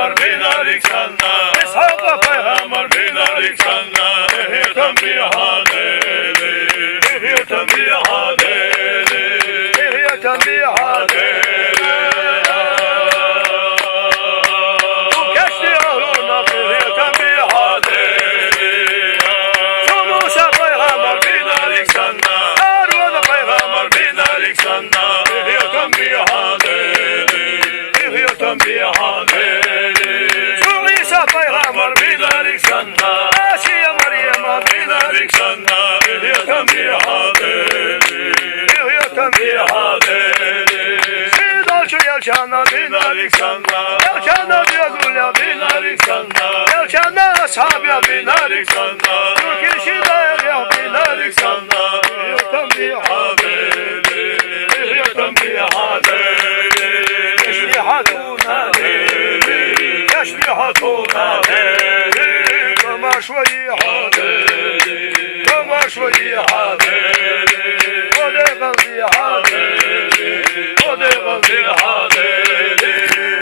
peygamber binarik sana, İshak'a peygamber binarik sana, ehyetem bihadeli, ehyetem bihadeli, ehyetem bihadeli. Bu keşti ağına ehyetem bihadeli, şu Musa peygamber binarik sana, Harun peygamber binarik sana, ehyetem bihadeli, ehyetem bihadeli. Şu İsa peygamber binarik sana, Asiye Meryem'e binarik sana, ehyetem bihadeli, ehyetem bihadeli. Sidalçı yelçana binarik sana, yelçana diyagulya binarik sana, yelçana ashabya binarik sana, Türk işiler ya binarik sana, ehyetem bihadeli, ehyetem bihadeli. Yaşlı hatuna deli, yaşlı hatuna deli, kama şoyi hadeli, kama şoyi hadeli.